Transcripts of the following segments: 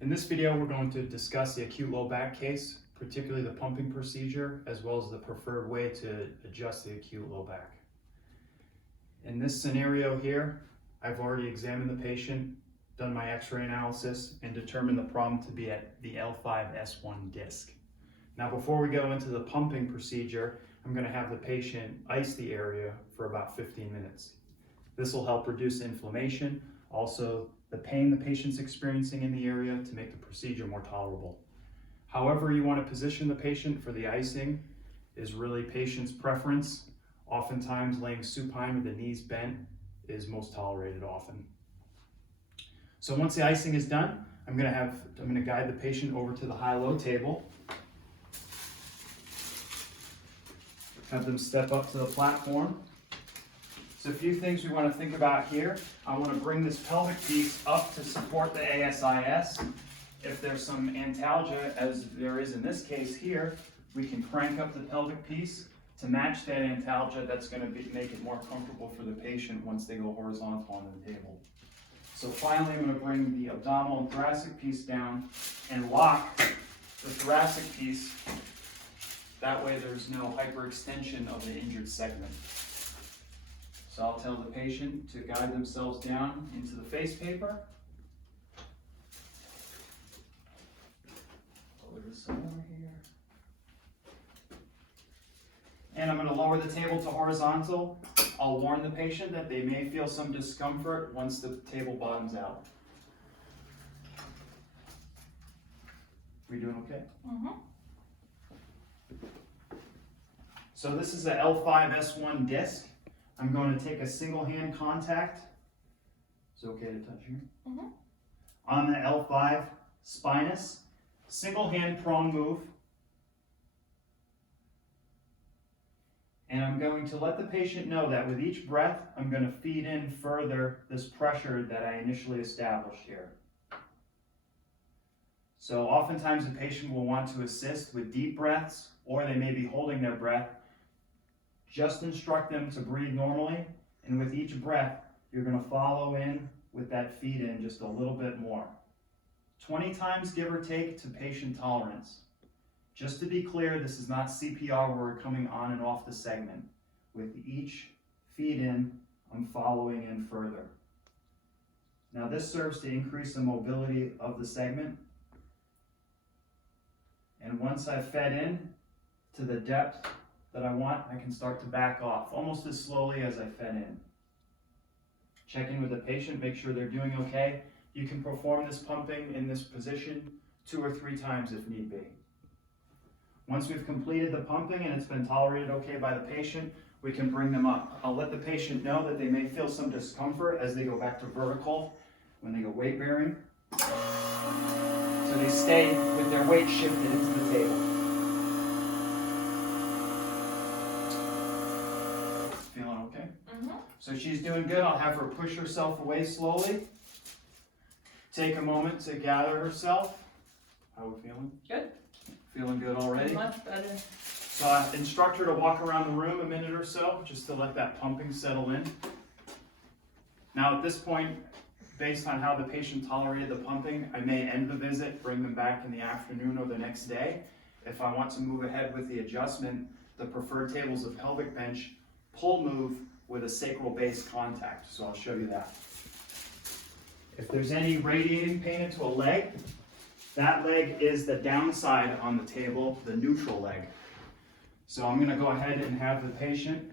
In this video, we're going to discuss the acute low back case, particularly the pumping procedure, as well as the preferred way to adjust the acute low back. In this scenario here, I've already examined the patient, done my x-ray analysis, and determined the problem to be at the L5-S1 disc. Now, before we go into the pumping procedure, I'm going to have the patient ice the area for about 15 minutes. This will help reduce inflammation, also the pain the patient's experiencing in the area, to make the procedure more tolerable. However you want to position the patient for the icing is really patient's preference. Oftentimes laying supine with the knees bent is most tolerated often. So once the icing is done, I'm going to guide the patient over to the high-low table. Have them step up to the platform. So a few things we want to think about here. I want to bring this pelvic piece up to support the ASIS. If there's some antalgia, as there is in this case here, we can crank up the pelvic piece to match that antalgia. That's going to make it more comfortable for the patient once they go horizontal on the table. So finally, I'm going to bring the abdominal and thoracic piece down and lock the thoracic piece. That way there's no hyperextension of the injured segment. So I'll tell the patient to guide themselves down into the face paper. Over this over here. And I'm going to lower the table to horizontal. I'll warn the patient that they may feel some discomfort once the table bottoms out. We doing okay? Mm-hmm. So this is a L5-S1 disc. I'm going to take a single hand contact. It's okay to touch here. Mm-hmm. On the L5 spinous, single hand prone move. And I'm going to let the patient know that with each breath, I'm going to feed in further this pressure that I initially established here. So oftentimes the patient will want to assist with deep breaths, or they may be holding their breath. Just instruct them to breathe normally, and with each breath, you're going to follow in with that feed in just a little bit more. 20 times, give or take, to patient tolerance. Just to be clear, this is not CPR where we're coming on and off the segment. With each feed in, I'm following in further. Now this serves to increase the mobility of the segment. And once I've fed in to the depth that I want, I can start to back off, almost as slowly as I fed in. Check in with the patient, make sure they're doing okay. You can perform this pumping in this position 2 or 3 times if need be. Once we've completed the pumping and it's been tolerated okay by the patient, we can bring them up. I'll let the patient know that they may feel some discomfort as they go back to vertical when they go weight bearing. So they stay with their weight shifted into the table. Feeling okay? Mm-hmm. So she's doing good. I'll have her push herself away slowly. Take a moment to gather herself. How are we feeling? Good. Feeling good already? Much better. So I instruct her to walk around the room a minute or so, just to let that pumping settle in. Now at this point, based on how the patient tolerated the pumping, I may end the visit, bring them back in the afternoon or the next day. If I want to move ahead with the adjustment, the preferred table is a pelvic bench pull move with a sacral base contact. So I'll show you that. If there's any radiating pain into a leg, that leg is the downside on the table, the neutral leg. So I'm going to go ahead and have the patient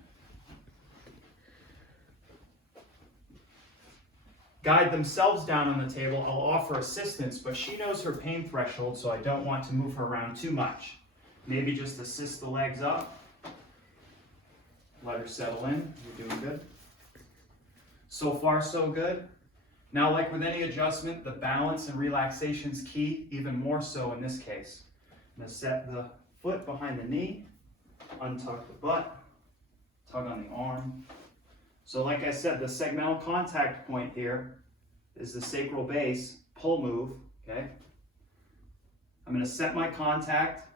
guide themselves down on the table. I'll offer assistance, but she knows her pain threshold, so I don't want to move her around too much. Maybe just assist the legs up. Let her settle in. You're doing good. So far, so good. Now, like with any adjustment, the balance and relaxation is key, even more so in this case. I'm going to set the foot behind the knee, untuck the butt, tug on the arm. So like I said, the segmental contact point here is the sacral base pull move, okay? I'm going to set my contact,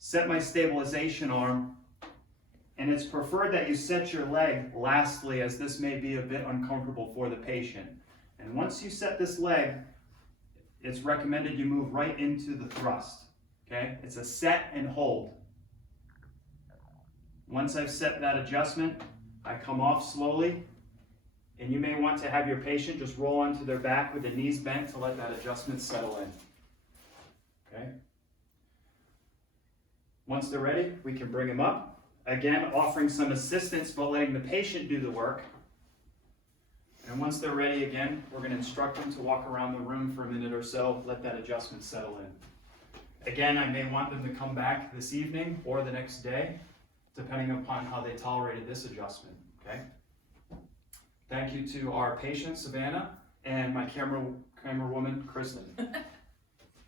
set my stabilization arm, and it's preferred that you set your leg lastly, as this may be a bit uncomfortable for the patient. And once you set this leg, it's recommended you move right into the thrust, okay? It's a set and hold. Once I've set that adjustment, I come off slowly, and you may want to have your patient just roll onto their back with the knees bent to let that adjustment settle in, okay? Once they're ready, we can bring them up. Again, offering some assistance, but letting the patient do the work. And once they're ready again, we're going to instruct them to walk around the room for a minute or so, let that adjustment settle in. Again, I may want them to come back this evening or the next day, depending upon how they tolerated this adjustment, okay? Thank you to our patient, Savannah, and my camera woman, Kristen.